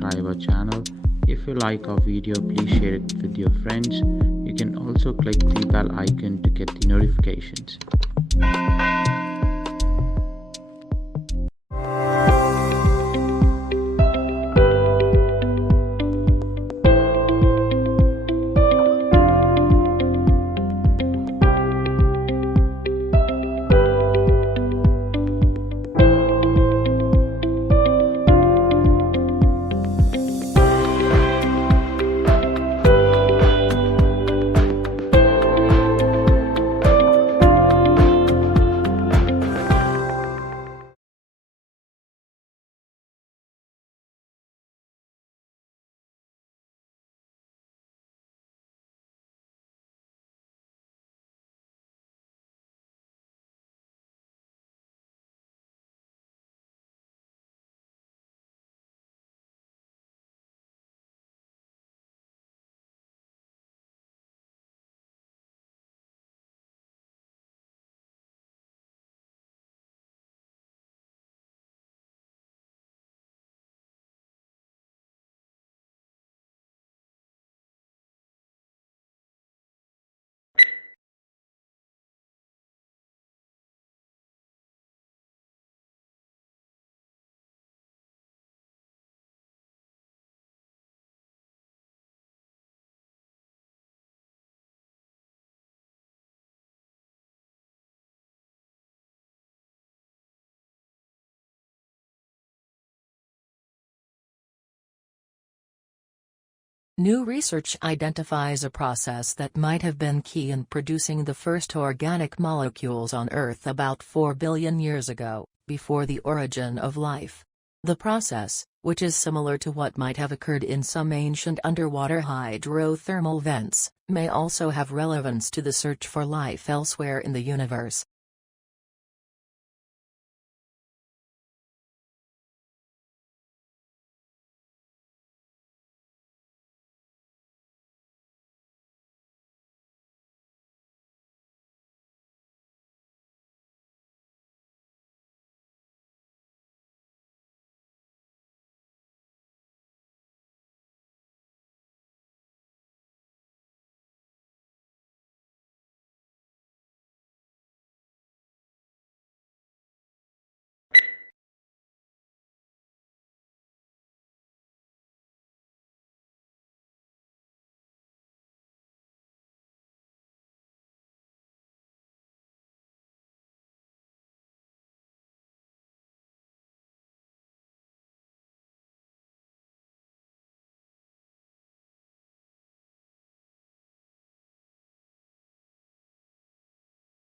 subscribe our channel. If you like our video, please share it with your friends. You can also click the bell icon to get the notifications. New research identifies a process that might have been key in producing the first organic molecules on Earth about 4 billion years ago, before the origin of life. The process, which is similar to what might have occurred in some ancient underwater hydrothermal vents, may also have relevance to the search for life elsewhere in the universe.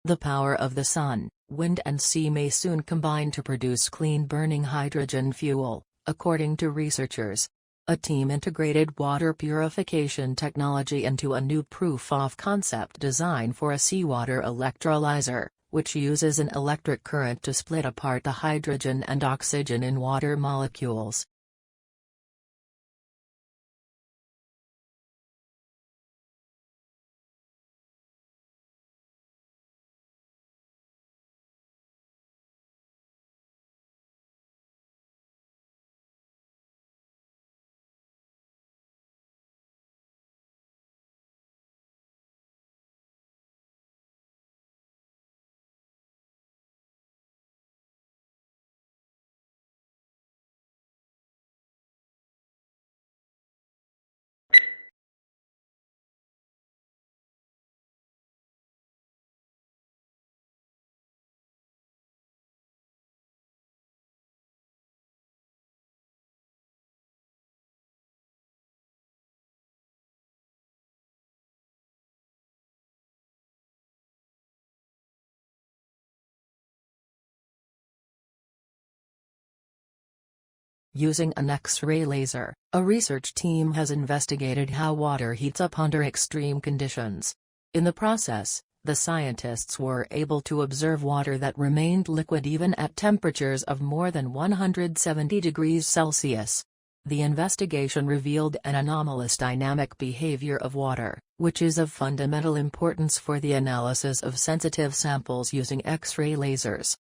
The power of the sun, wind and sea may soon combine to produce clean-burning hydrogen fuel, according to researchers. A team integrated water purification technology into a new proof-of-concept design for a seawater electrolyzer, which uses an electric current to split apart the hydrogen and oxygen in water molecules. Using an X-ray laser, a research team has investigated how water heats up under extreme conditions. In the process, the scientists were able to observe water that remained liquid even at temperatures of more than 170 degrees Celsius. The investigation revealed an anomalous dynamic behavior of water, which is of fundamental importance for the analysis of sensitive samples using X-ray lasers.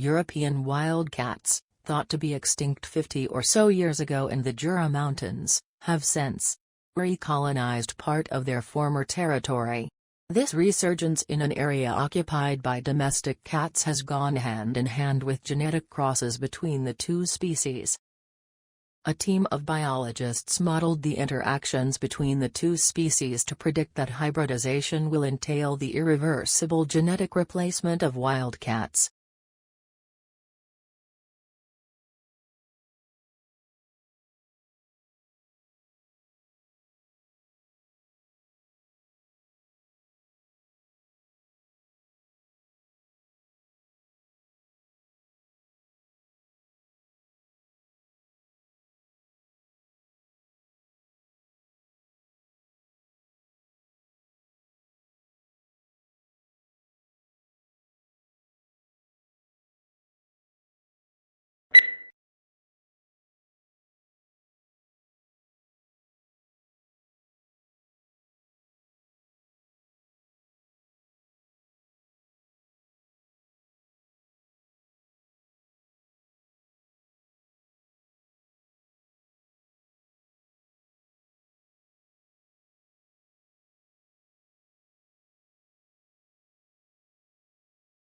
European wildcats, thought to be extinct 50 or so years ago in the Jura Mountains, have since recolonized part of their former territory. This resurgence in an area occupied by domestic cats has gone hand in hand with genetic crosses between the two species. A team of biologists modeled the interactions between the two species to predict that hybridization will entail the irreversible genetic replacement of wild cats.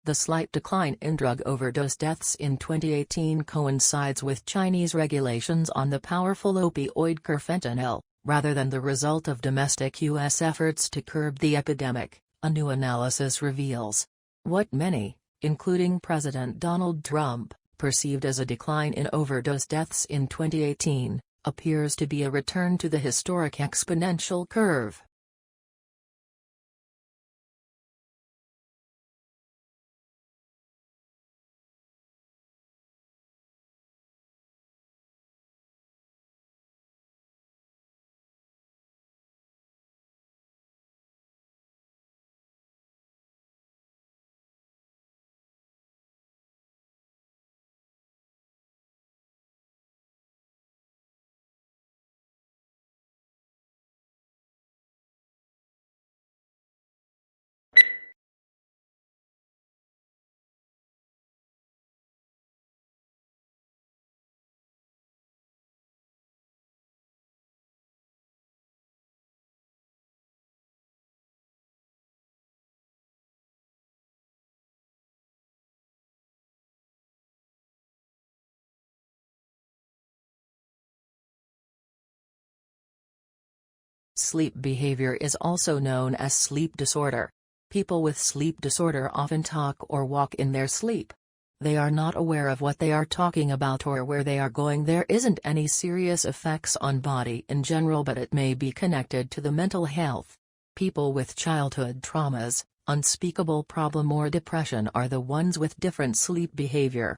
The slight decline in drug overdose deaths in 2018 coincides with Chinese regulations on the powerful opioid fentanyl, rather than the result of domestic U.S. efforts to curb the epidemic, a new analysis reveals. What many, including President Donald Trump, perceived as a decline in overdose deaths in 2018, appears to be a return to the historic exponential curve. Sleep behavior is also known as sleep disorder. People with sleep disorder often talk or walk in their sleep. They are not aware of what they are talking about or where they are going. There isn't any serious effects on body in general, but it may be connected to the mental health. People with childhood traumas, unspeakable problem or depression are the ones with different sleep behavior.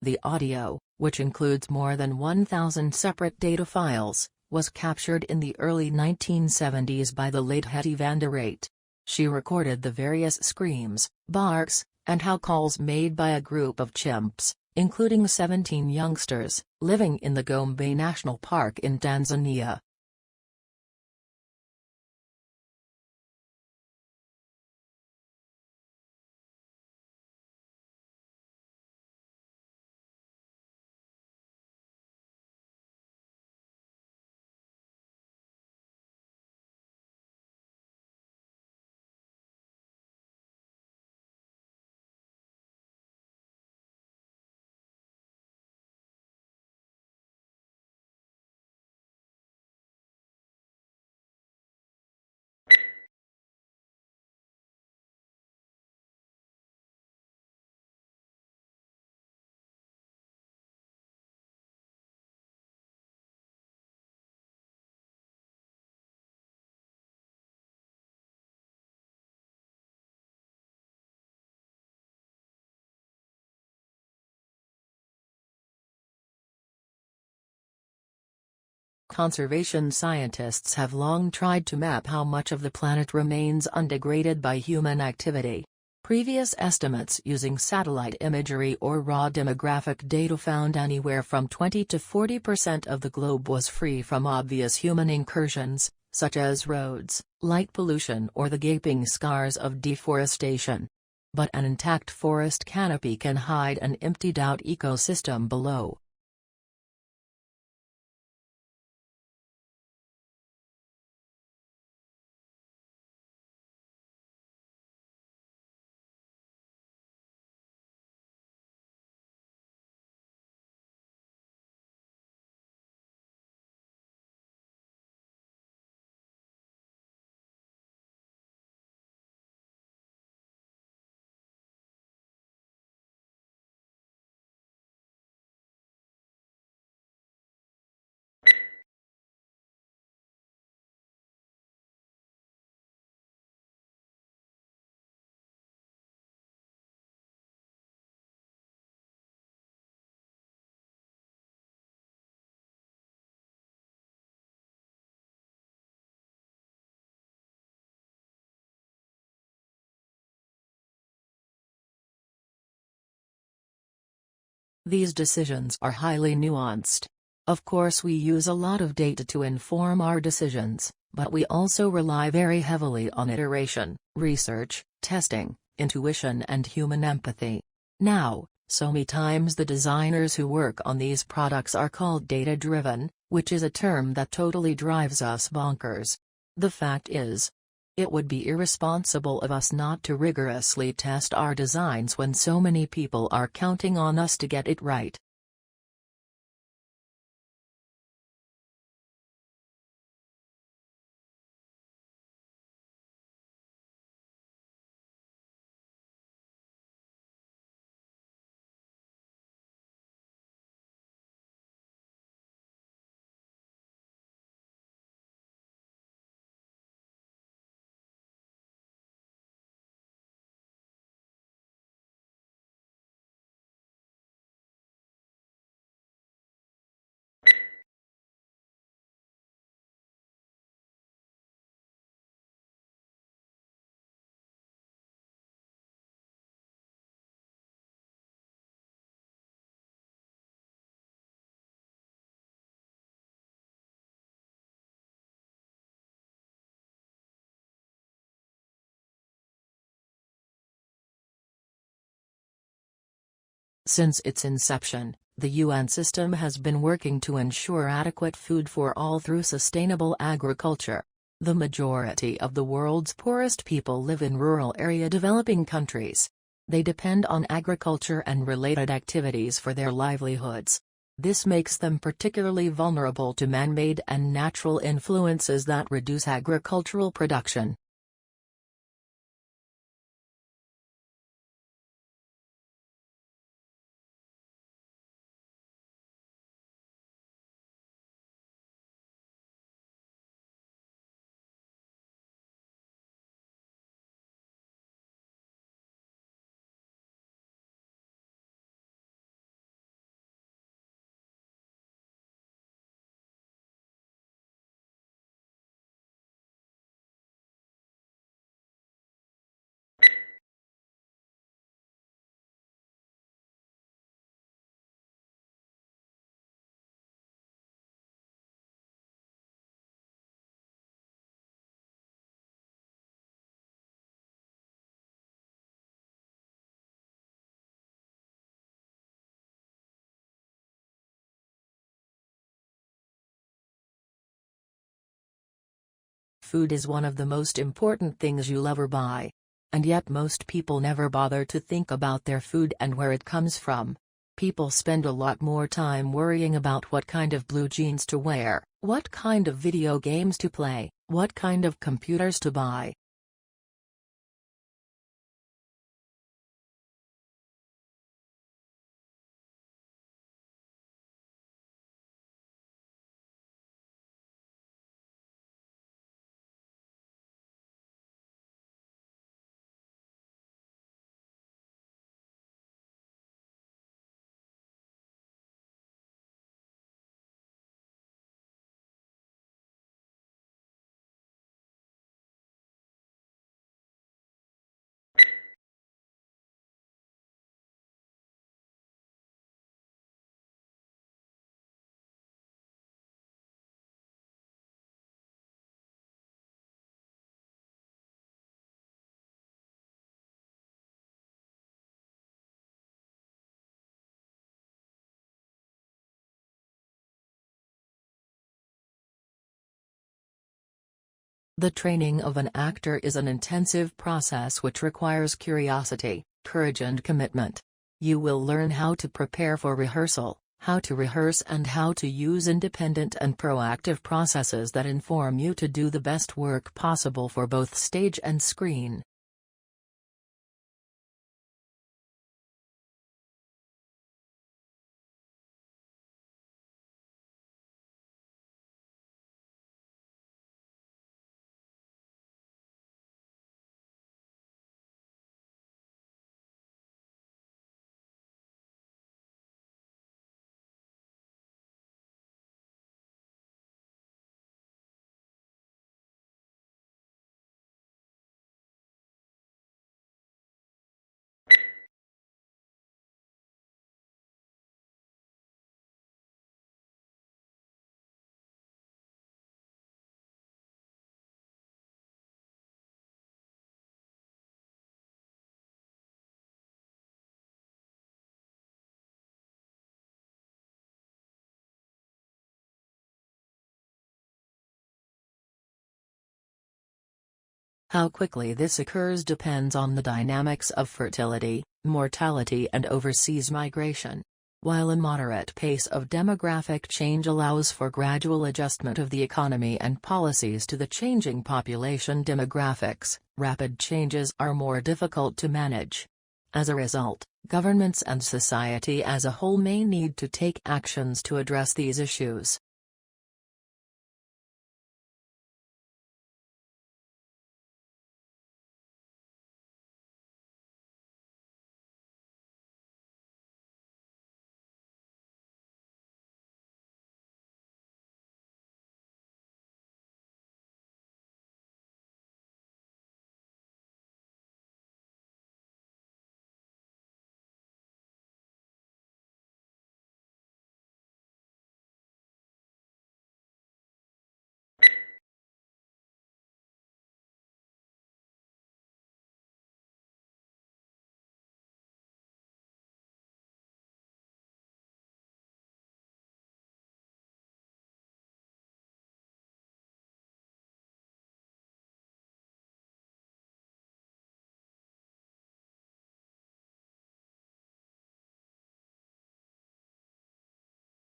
The audio, which includes more than 1,000 separate data files, was captured in the early 1970s by the late Hetty van der Rate. She recorded the various screams, barks, and howls made by a group of chimps, including 17 youngsters, living in the Gombe National Park in Tanzania. conservation scientists have long tried to map how much of the planet remains undegraded by human activity. Previous estimates using satellite imagery or raw demographic data found anywhere from 20 to 40% of the globe was free from obvious human incursions, such as roads, light pollution or the gaping scars of deforestation. But an intact forest canopy can hide an emptied-out ecosystem below. These decisions are highly nuanced. Of course, we use a lot of data to inform our decisions, but we also rely very heavily on iteration, research, testing, intuition and human empathy. Now, so many times the designers who work on these products are called data-driven, which is a term that totally drives us bonkers. The fact is, it would be irresponsible of us not to rigorously test our designs when so many people are counting on us to get it right. Since its inception, the UN system has been working to ensure adequate food for all through sustainable agriculture. The majority of the world's poorest people live in rural area developing countries. They depend on agriculture and related activities for their livelihoods. This makes them particularly vulnerable to man-made and natural influences that reduce agricultural production. Food is one of the most important things you'll ever buy. And yet most people never bother to think about their food and where it comes from. People spend a lot more time worrying about what kind of blue jeans to wear, what kind of video games to play, what kind of computers to buy. The training of an actor is an intensive process which requires curiosity, courage and commitment. You will learn how to prepare for rehearsal, how to rehearse and how to use independent and proactive processes that inform you to do the best work possible for both stage and screen. How quickly this occurs depends on the dynamics of fertility, mortality and overseas migration. While a moderate pace of demographic change allows for gradual adjustment of the economy and policies to the changing population demographics, rapid changes are more difficult to manage. As a result, governments and society as a whole may need to take actions to address these issues.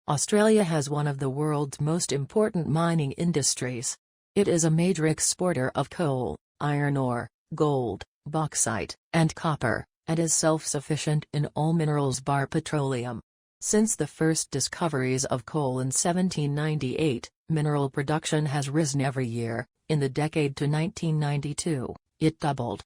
Australia has one of the world's most important mining industries. It is a major exporter of coal, iron ore, gold, bauxite, and copper, and is self-sufficient in all minerals bar petroleum. Since the first discoveries of coal in 1798, mineral production has risen every year. In the decade to 1992, it doubled.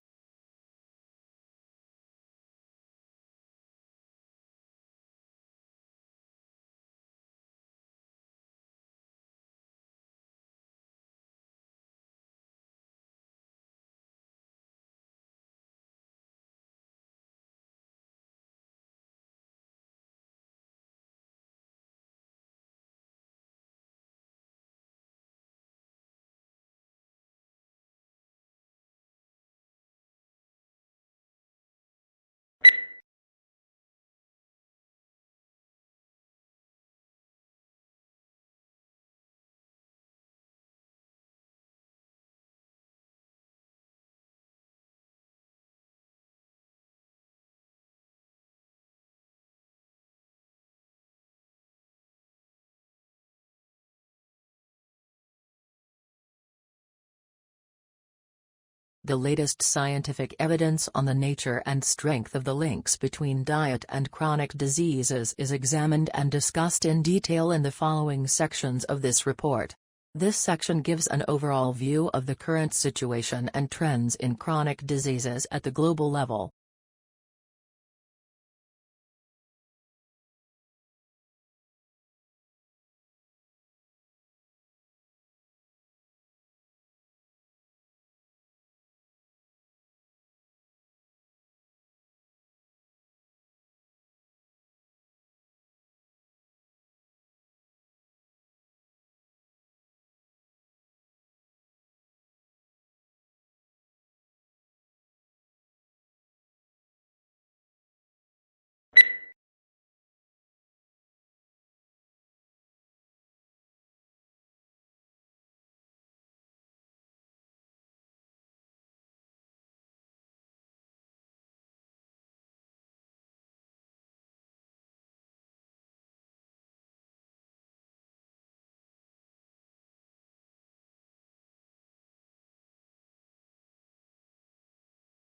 The latest scientific evidence on the nature and strength of the links between diet and chronic diseases is examined and discussed in detail in the following sections of this report. This section gives an overall view of the current situation and trends in chronic diseases at the global level.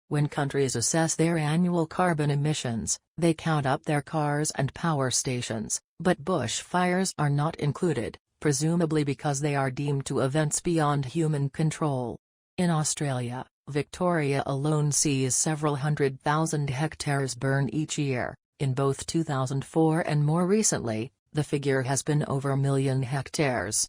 When countries assess their annual carbon emissions, they count up their cars and power stations, but bushfires are not included, presumably because they are deemed to events beyond human control. In Australia, Victoria alone sees several 100,000 hectares burn each year. In both 2004 and more recently, the figure has been over 1 million hectares.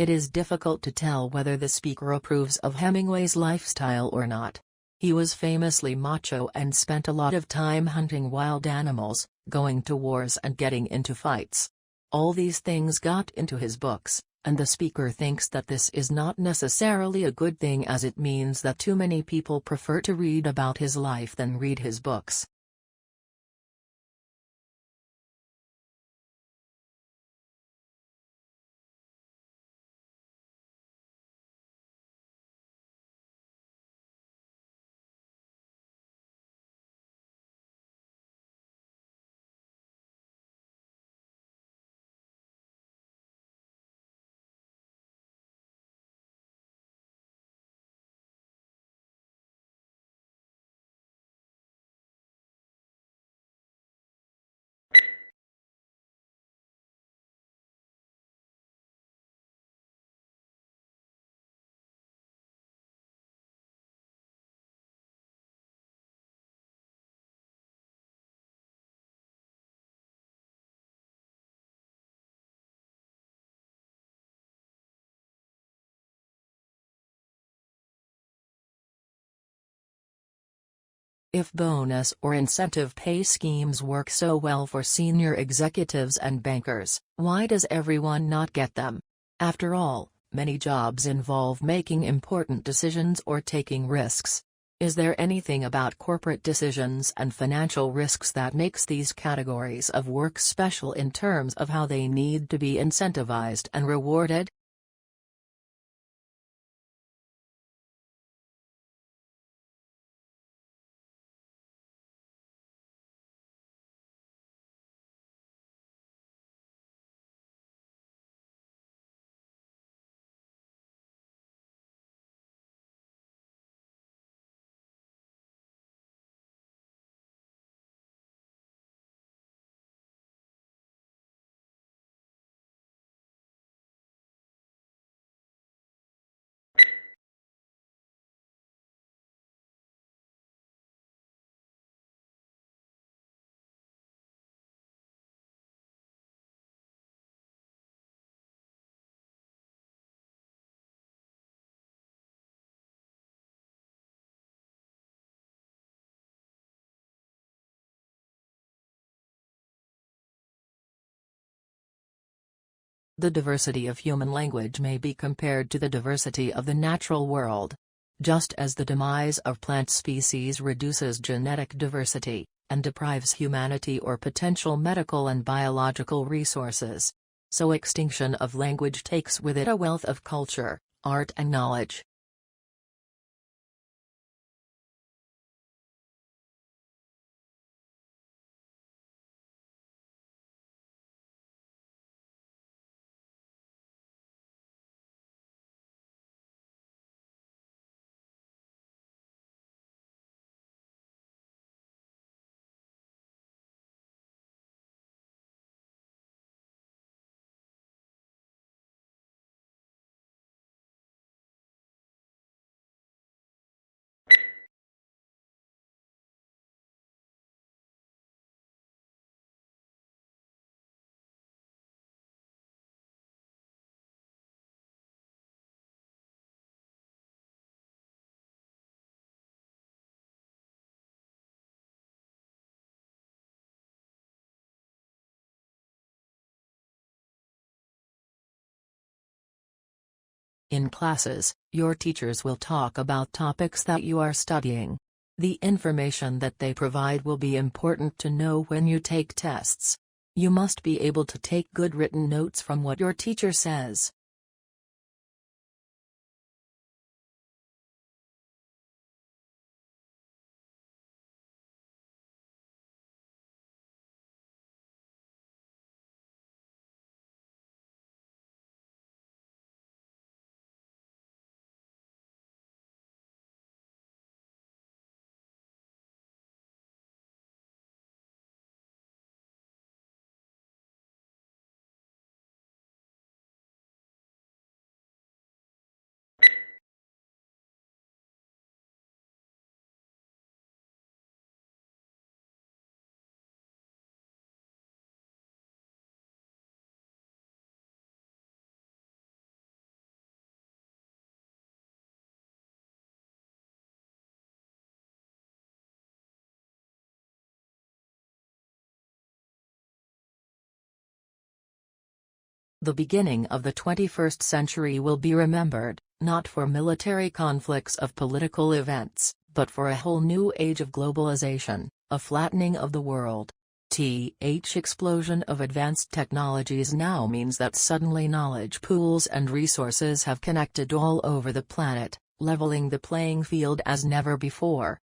It is difficult to tell whether the speaker approves of Hemingway's lifestyle or not. He was famously macho and spent a lot of time hunting wild animals, going to wars and getting into fights. All these things got into his books, and the speaker thinks that this is not necessarily a good thing, as it means that too many people prefer to read about his life than read his books. If bonus or incentive pay schemes work so well for senior executives and bankers, why does everyone not get them? After all, many jobs involve making important decisions or taking risks. Is there anything about corporate decisions and financial risks that makes these categories of work special in terms of how they need to be incentivized and rewarded? The diversity of human language may be compared to the diversity of the natural world. Just as the demise of plant species reduces genetic diversity, and deprives humanity or potential medical and biological resources, so extinction of language takes with it a wealth of culture, art and knowledge. In classes, your teachers will talk about topics that you are studying. The information that they provide will be important to know when you take tests. You must be able to take good written notes from what your teacher says. The beginning of the 21st century will be remembered, not for military conflicts of political events, but for a whole new age of globalization, a flattening of the world. Explosion of advanced technologies now means that suddenly knowledge pools and resources have connected all over the planet, leveling the playing field as never before.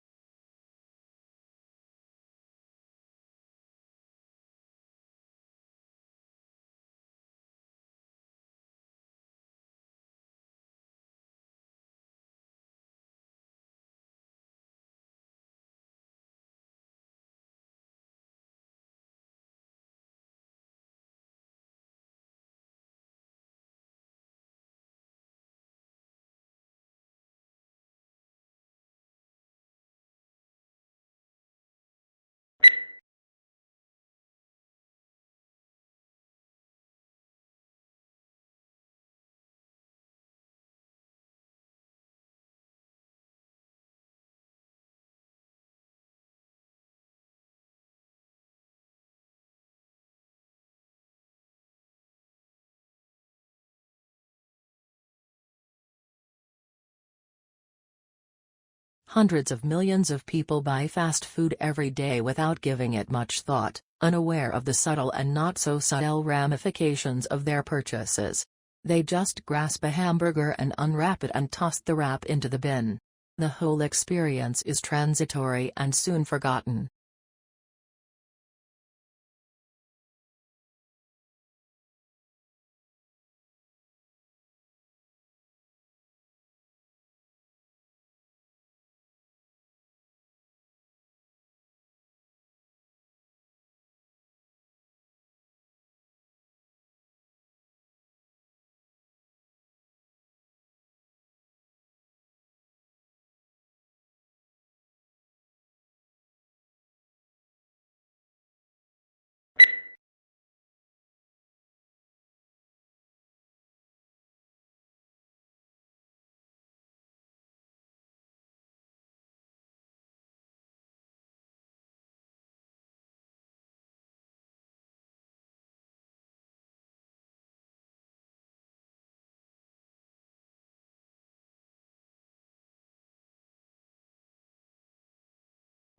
Hundreds of millions of people buy fast food every day without giving it much thought, unaware of the subtle and not-so-subtle ramifications of their purchases. They just grasp a hamburger and unwrap it and toss the wrap into the bin. The whole experience is transitory and soon forgotten.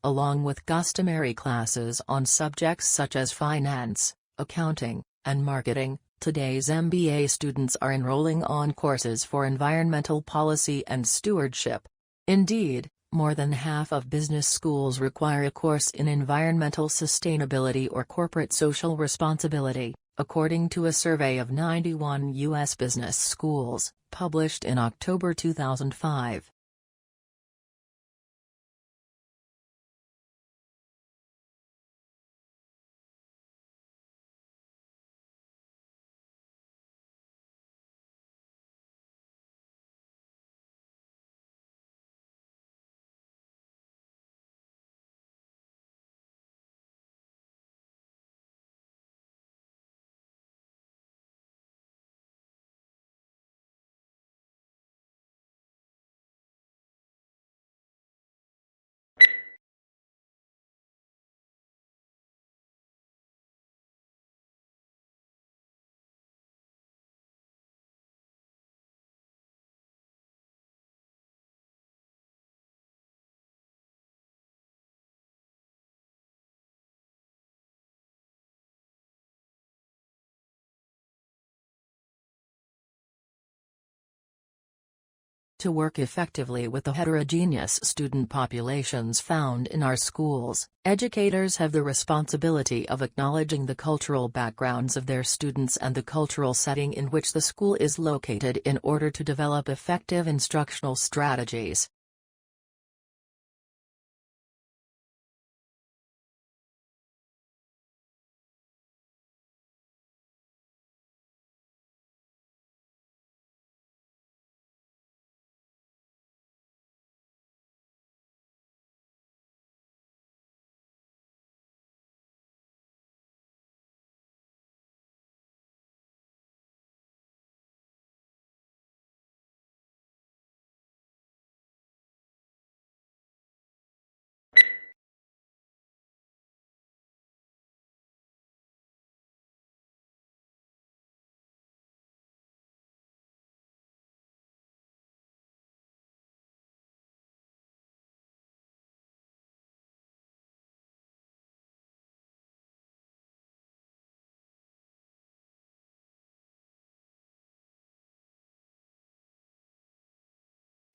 Along with customary classes on subjects such as finance, accounting, and marketing, today's MBA students are enrolling on courses for environmental policy and stewardship. Indeed, more than half of business schools require a course in environmental sustainability or corporate social responsibility, according to a survey of 91 U.S. business schools, published in October 2005. To work effectively with the heterogeneous student populations found in our schools, educators have the responsibility of acknowledging the cultural backgrounds of their students and the cultural setting in which the school is located in order to develop effective instructional strategies.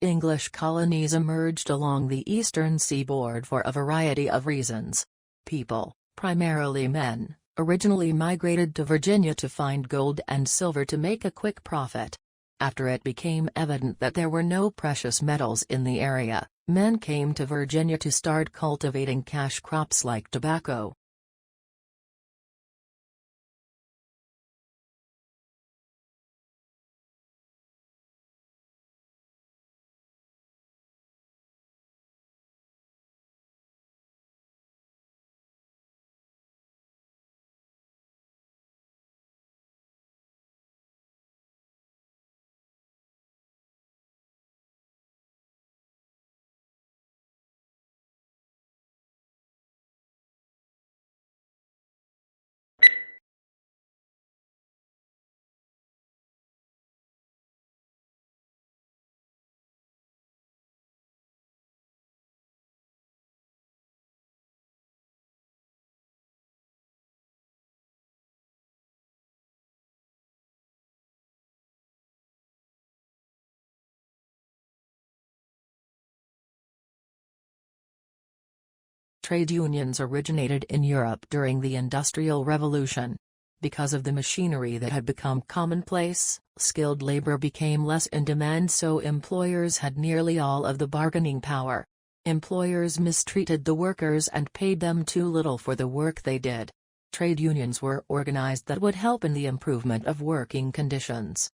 English colonies emerged along the eastern seaboard for a variety of reasons. People, primarily men, originally migrated to Virginia to find gold and silver to make a quick profit. After it became evident that there were no precious metals in the area, men came to Virginia to start cultivating cash crops like tobacco. Trade unions originated in Europe during the Industrial Revolution. Because of the machinery that had become commonplace, skilled labor became less in demand, so employers had nearly all of the bargaining power. Employers mistreated the workers and paid them too little for the work they did. Trade unions were organized that would help in the improvement of working conditions.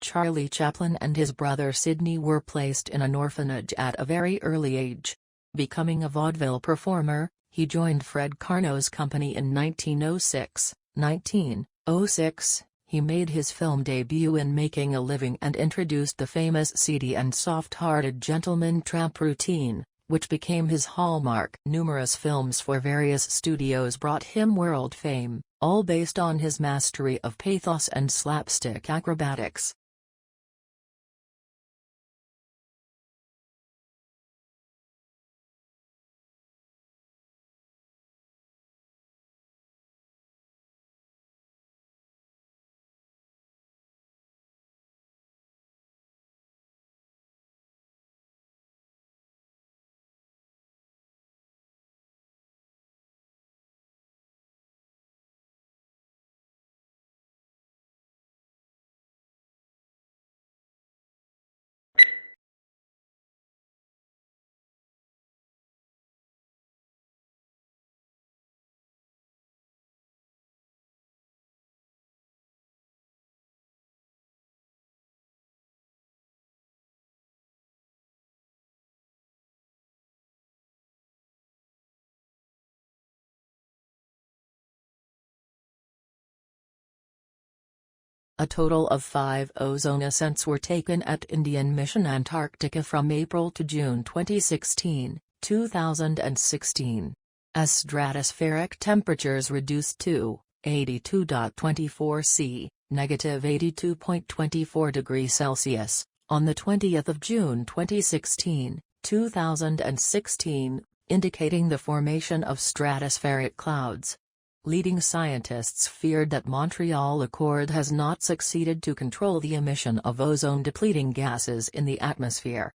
Charlie Chaplin and his brother Sidney were placed in an orphanage at a very early age. Becoming a vaudeville performer, he joined Fred Karno's company in 1906. 1906, he made his film debut in Making a Living and introduced the famous seedy and soft-hearted gentleman tramp routine, which became his hallmark. Numerous films for various studios brought him world fame, all based on his mastery of pathos and slapstick acrobatics. A total of 5 ozone ascents were taken at Indian Mission Antarctica from April to June 2016, as stratospheric temperatures reduced to 82.24 C, negative 82.24 degrees Celsius, on the 20th of June 2016, indicating the formation of stratospheric clouds. Leading scientists feared that Montreal Accord has not succeeded to control the emission of ozone-depleting gases in the atmosphere.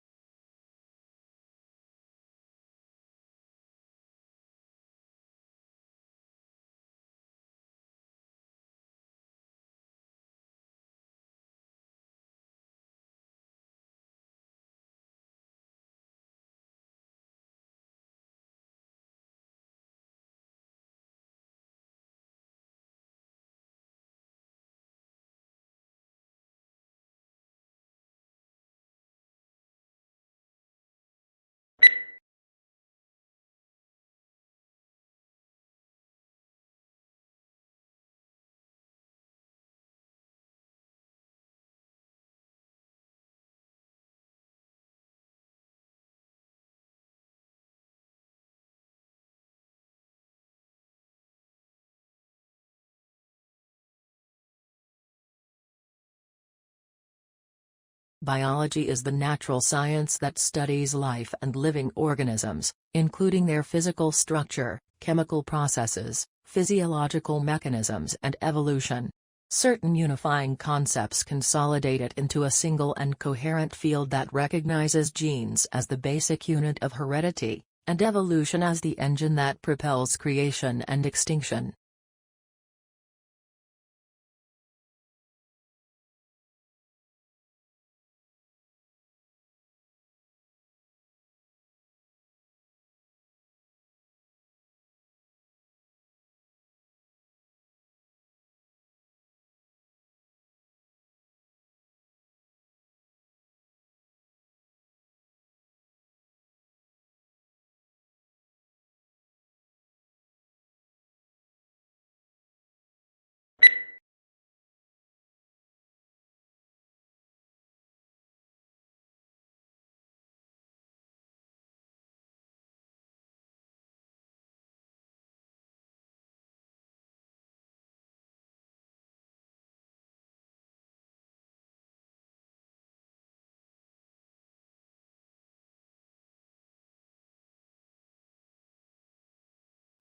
Biology is the natural science that studies life and living organisms, including their physical structure, chemical processes, physiological mechanisms and evolution. Certain unifying concepts consolidate it into a single and coherent field that recognizes genes as the basic unit of heredity, and evolution as the engine that propels creation and extinction.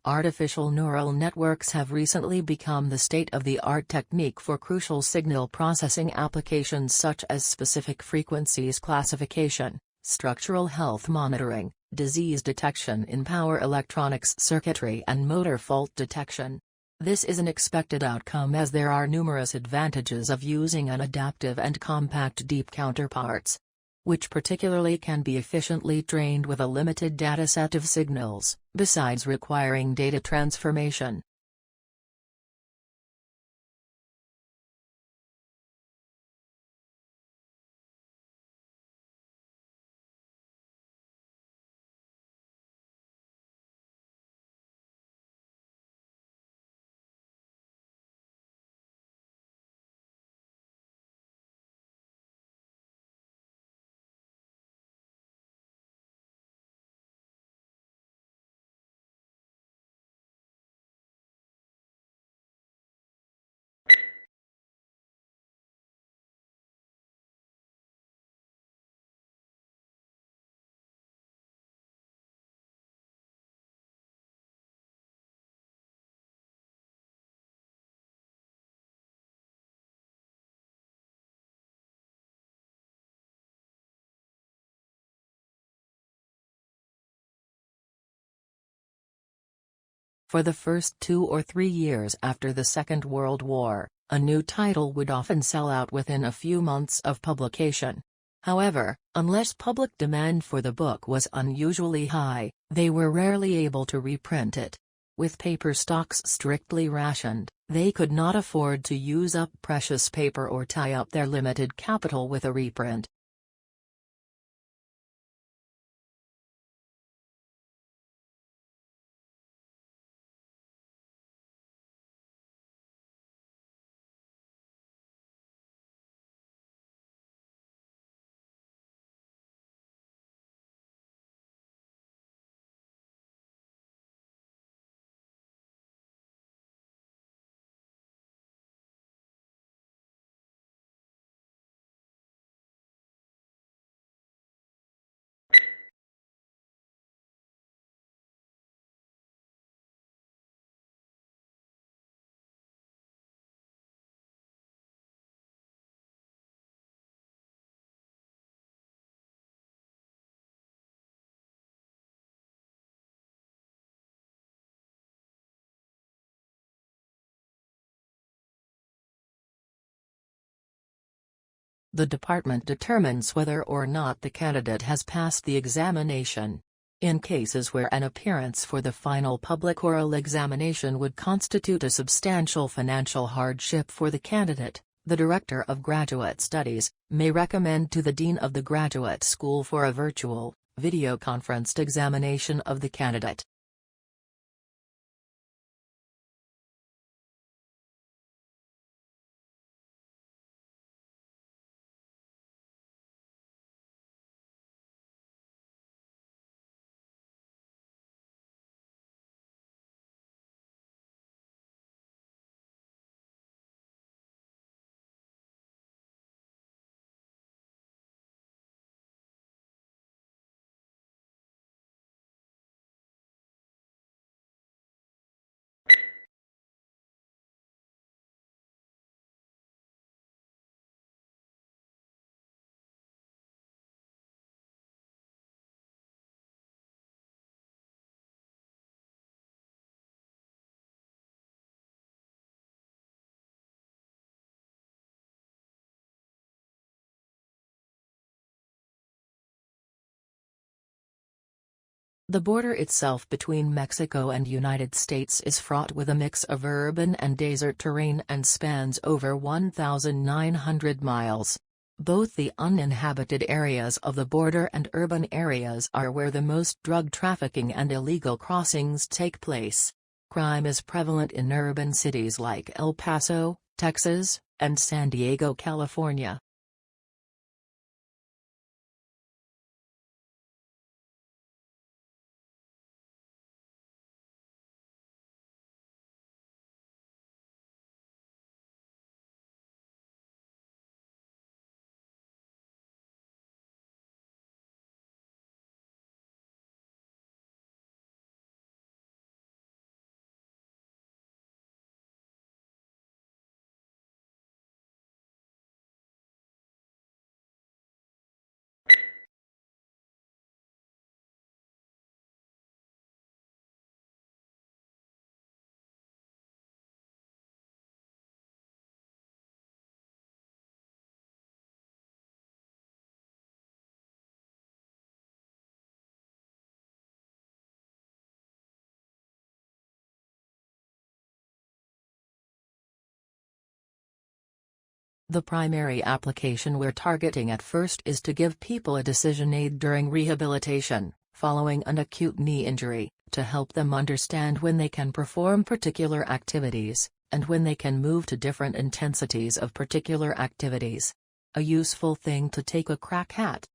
Artificial neural networks have recently become the state-of-the-art technique for crucial signal processing applications such as specific frequencies classification, structural health monitoring, disease detection in power electronics circuitry and motor fault detection. This is an expected outcome as there are numerous advantages of using an adaptive and compact deep counterparts, which particularly can be efficiently trained with a limited dataset of signals, besides requiring data transformation. For the first 2 or 3 years after the Second World War, a new title would often sell out within a few months of publication. However, unless public demand for the book was unusually high, they were rarely able to reprint it. With paper stocks strictly rationed, they could not afford to use up precious paper or tie up their limited capital with a reprint. The department determines whether or not the candidate has passed the examination. In cases where an appearance for the final public oral examination would constitute a substantial financial hardship for the candidate, the Director of Graduate Studies may recommend to the Dean of the Graduate School for a virtual, video-conferenced examination of the candidate. The border itself between Mexico and United States is fraught with a mix of urban and desert terrain and spans over 1,900 miles. Both the uninhabited areas of the border and urban areas are where the most drug trafficking and illegal crossings take place. Crime is prevalent in urban cities like El Paso, Texas, and San Diego, California. The primary application we're targeting at first is to give people a decision aid during rehabilitation, following an acute knee injury, to help them understand when they can perform particular activities, and when they can move to different intensities of particular activities. A useful thing to take a crack at.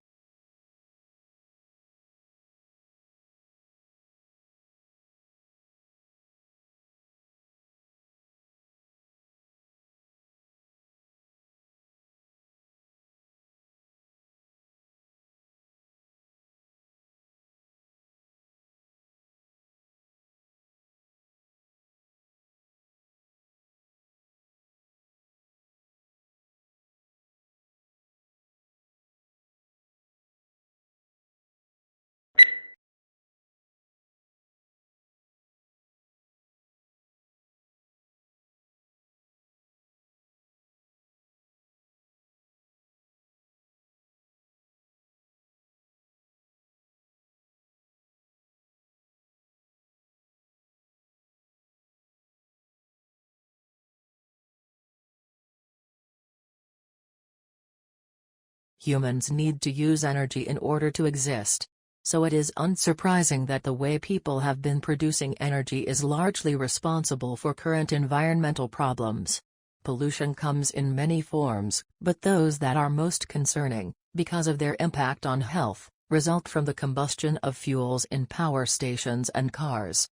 Humans need to use energy in order to exist. So it is unsurprising that the way people have been producing energy is largely responsible for current environmental problems. Pollution comes in many forms, but those that are most concerning, because of their impact on health, result from the combustion of fuels in power stations and cars.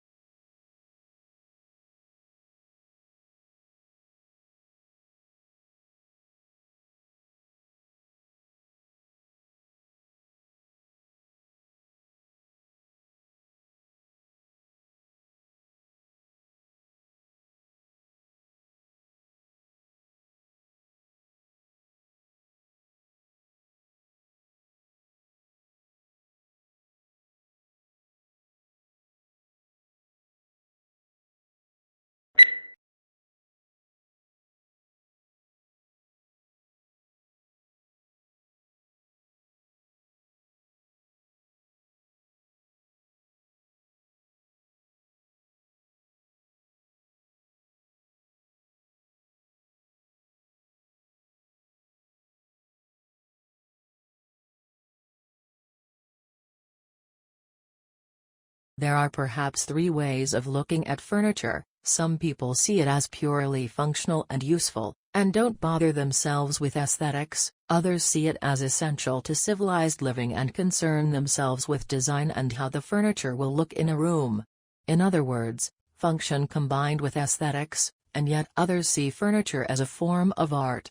There are perhaps three ways of looking at furniture. Some people see it as purely functional and useful, and don't bother themselves with aesthetics. Others see it as essential to civilized living and concern themselves with design and how the furniture will look in a room. In other words, function combined with aesthetics, and yet others see furniture as a form of art.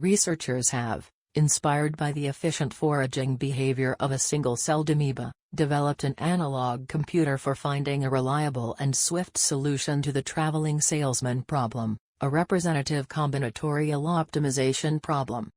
Researchers have, inspired by the efficient foraging behavior of a single-celled amoeba, developed an analog computer for finding a reliable and swift solution to the traveling salesman problem, a representative combinatorial optimization problem.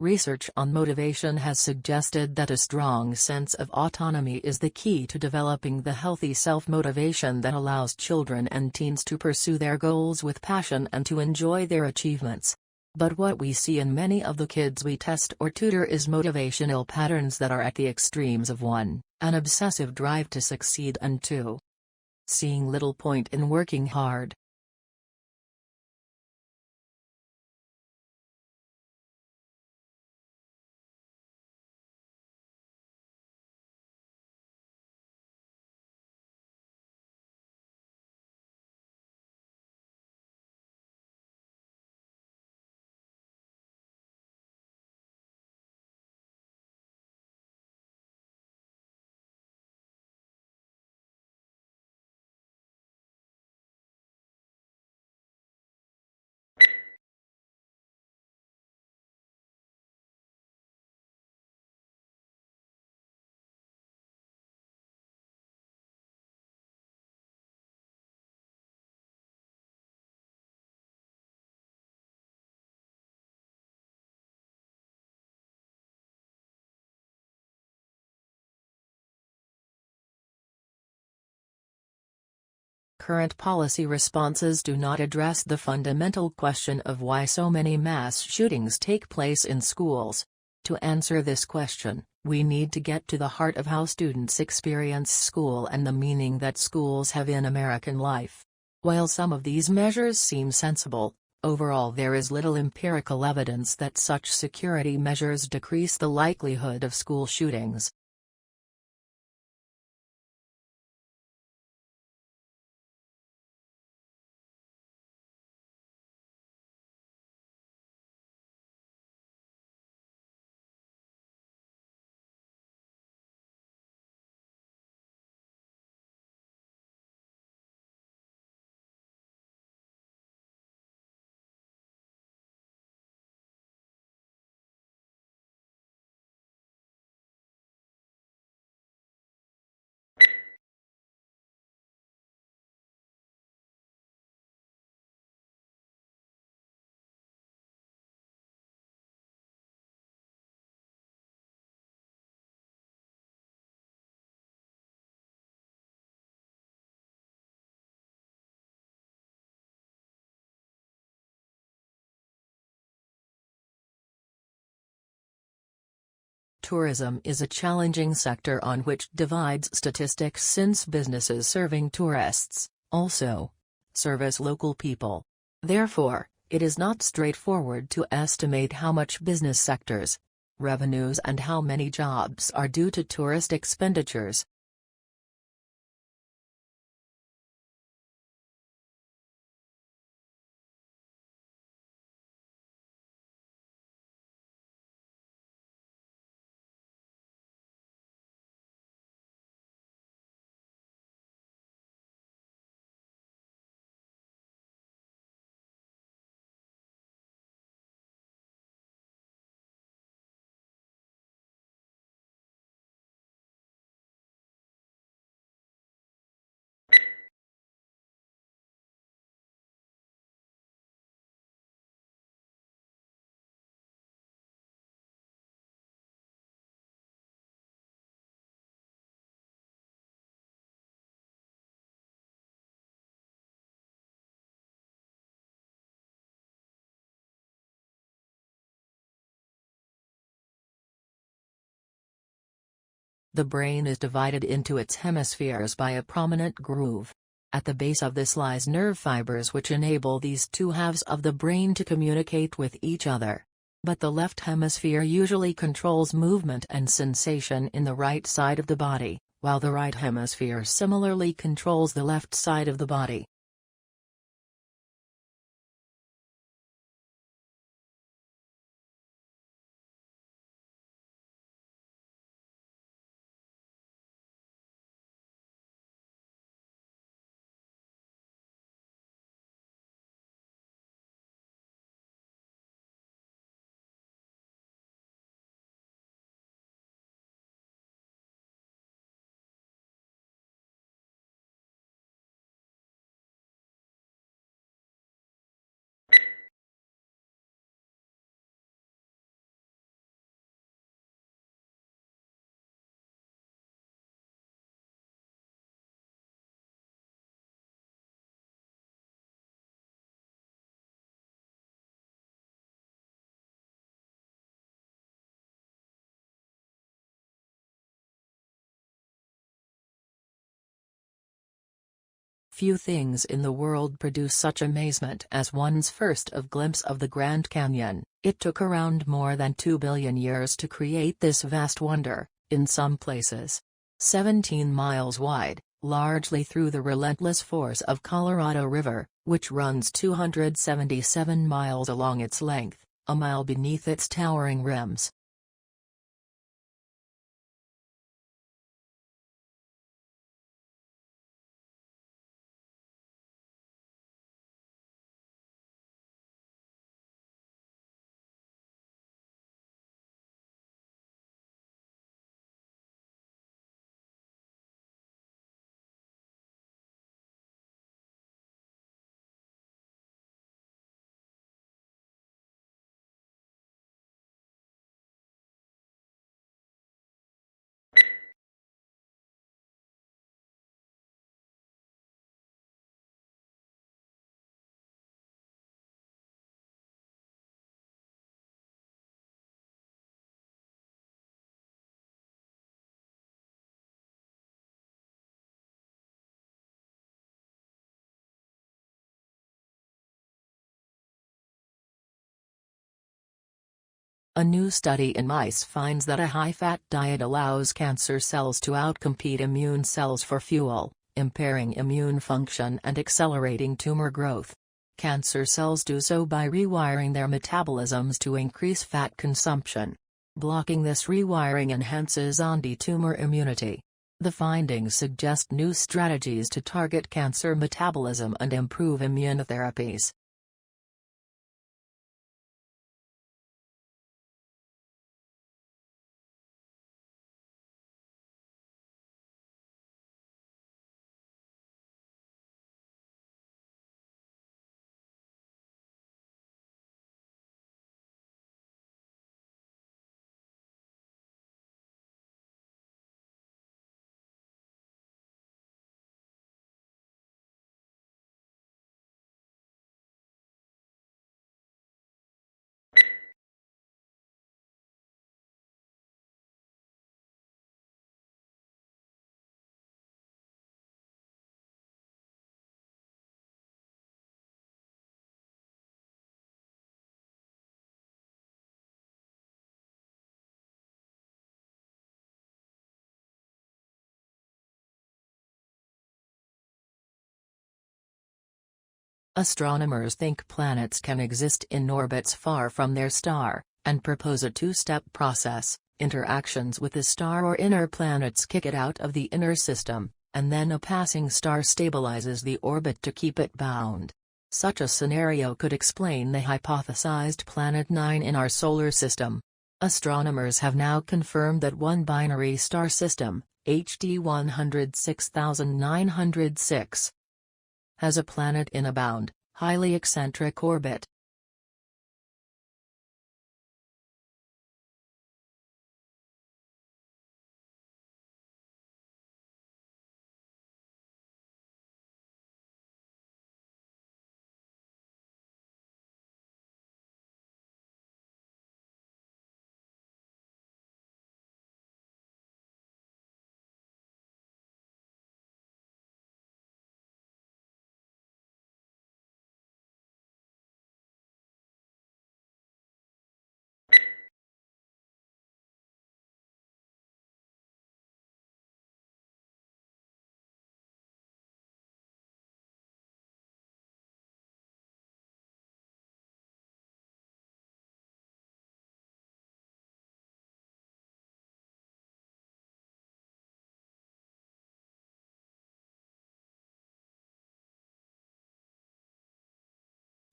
Research on motivation has suggested that a strong sense of autonomy is the key to developing the healthy self-motivation that allows children and teens to pursue their goals with passion and to enjoy their achievements. But what we see in many of the kids we test or tutor is motivational patterns that are at the extremes of 1, an obsessive drive to succeed, and 2, seeing little point in working hard. Current policy responses do not address the fundamental question of why so many mass shootings take place in schools. To answer this question, we need to get to the heart of how students experience school and the meaning that schools have in American life. While some of these measures seem sensible, overall there is little empirical evidence that such security measures decrease the likelihood of school shootings. tourism is a challenging sector on which divides statistics since businesses serving tourists, also, service local people. Therefore, it is not straightforward to estimate how much business sectors, revenues and how many jobs are due to tourist expenditures. The brain is divided into its hemispheres by a prominent groove. At the base of this lies nerve fibers which enable these two halves of the brain to communicate with each other. But the left hemisphere usually controls movement and sensation in the right side of the body, while the right hemisphere similarly controls the left side of the body. Few things in the world produce such amazement as one's first glimpse of the Grand Canyon. It took around more than 2 billion years to create this vast wonder, in some places 17 miles wide, largely through the relentless force of Colorado River, which runs 277 miles along its length, a mile beneath its towering rims. A new study in mice finds that a high-fat diet allows cancer cells to outcompete immune cells for fuel, impairing immune function and accelerating tumor growth. Cancer cells do so by rewiring their metabolisms to increase fat consumption. Blocking this rewiring enhances anti-tumor immunity. The findings suggest new strategies to target cancer metabolism and improve immunotherapies. Astronomers think planets can exist in orbits far from their star, and propose a two-step process. Interactions with the star or inner planets kick it out of the inner system, and then a passing star stabilizes the orbit to keep it bound. Such a scenario could explain the hypothesized Planet 9 in our solar system. Astronomers have now confirmed that one binary star system, HD 106906, has a planet in a bound, highly eccentric orbit.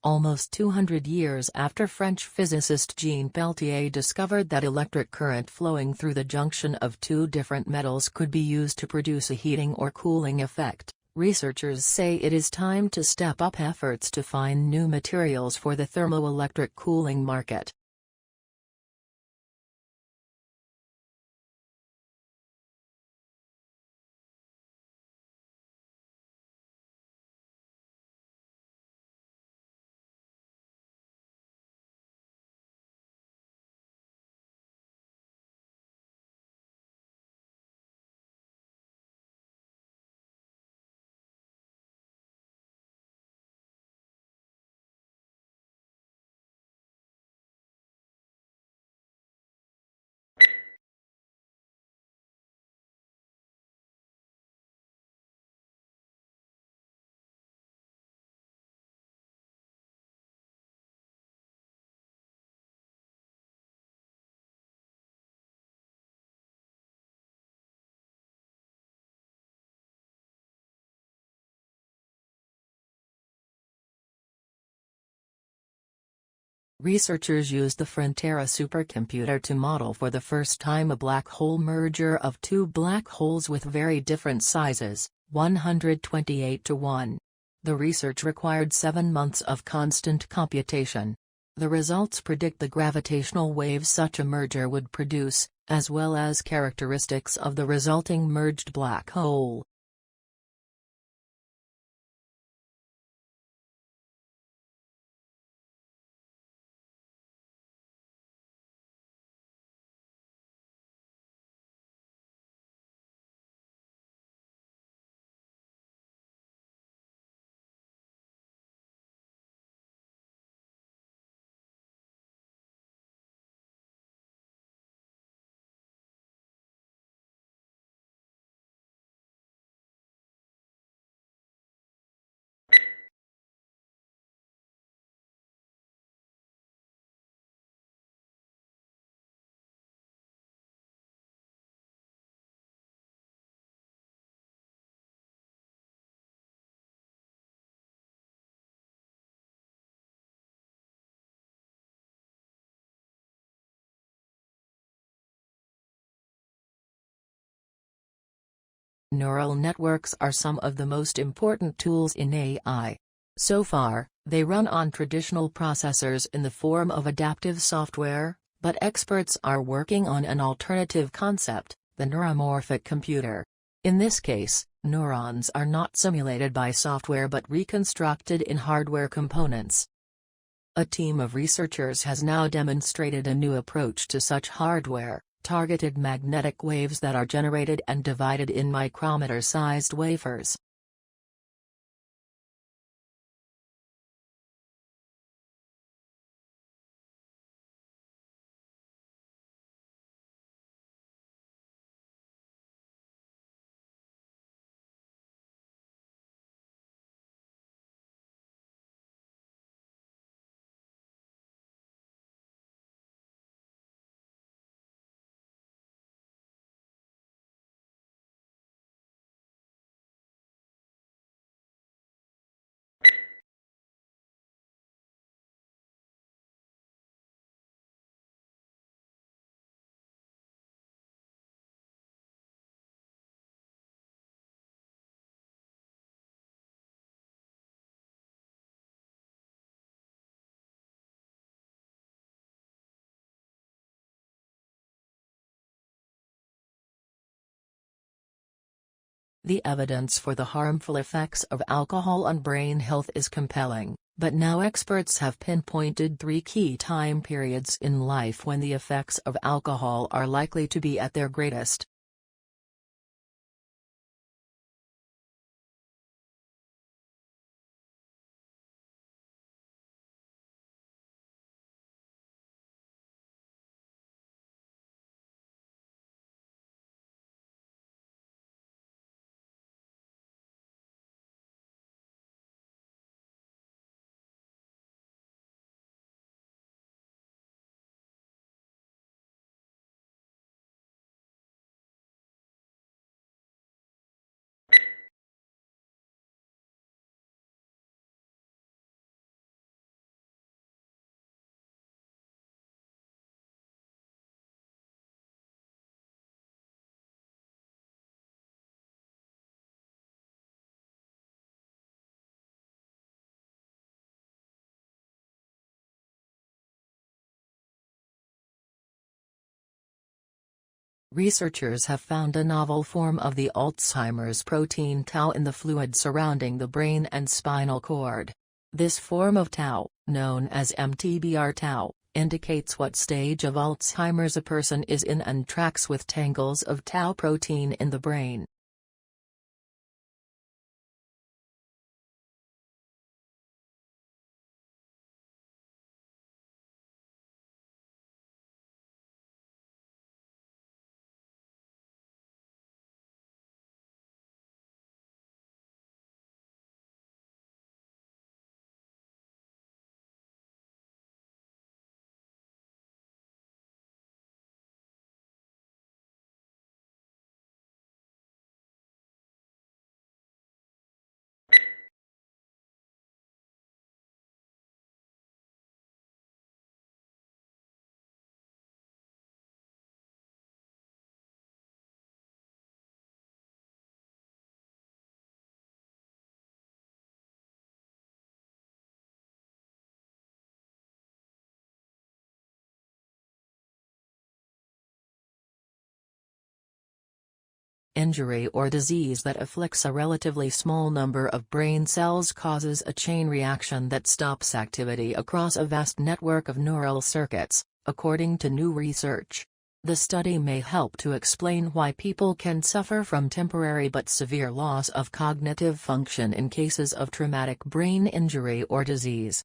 Almost 200 years after French physicist Jean Peltier discovered that electric current flowing through the junction of two different metals could be used to produce a heating or cooling effect, researchers say it is time to step up efforts to find new materials for the thermoelectric cooling market. Researchers used the Frontera supercomputer to model for the first time a black hole merger of two black holes with very different sizes, 128:1. The research required 7 months of constant computation. The results predict the gravitational waves such a merger would produce, as well as characteristics of the resulting merged black hole. Neural networks are some of the most important tools in AI. So far, they run on traditional processors in the form of adaptive software, but experts are working on an alternative concept, the neuromorphic computer. In this case, neurons are not simulated by software but reconstructed in hardware components. A team of researchers has now demonstrated a new approach to such hardware, targeted magnetic waves that are generated and divided in micrometer-sized wafers. The evidence for the harmful effects of alcohol on brain health is compelling, but now experts have pinpointed 3 key time periods in life when the effects of alcohol are likely to be at their greatest. Researchers have found a novel form of the Alzheimer's protein tau in the fluid surrounding the brain and spinal cord. This form of tau, known as MTBR tau, indicates what stage of Alzheimer's a person is in and tracks with tangles of tau protein in the brain. Injury or disease that afflicts a relatively small number of brain cells causes a chain reaction that stops activity across a vast network of neural circuits, according to new research. The study may help to explain why people can suffer from temporary but severe loss of cognitive function in cases of traumatic brain injury or disease.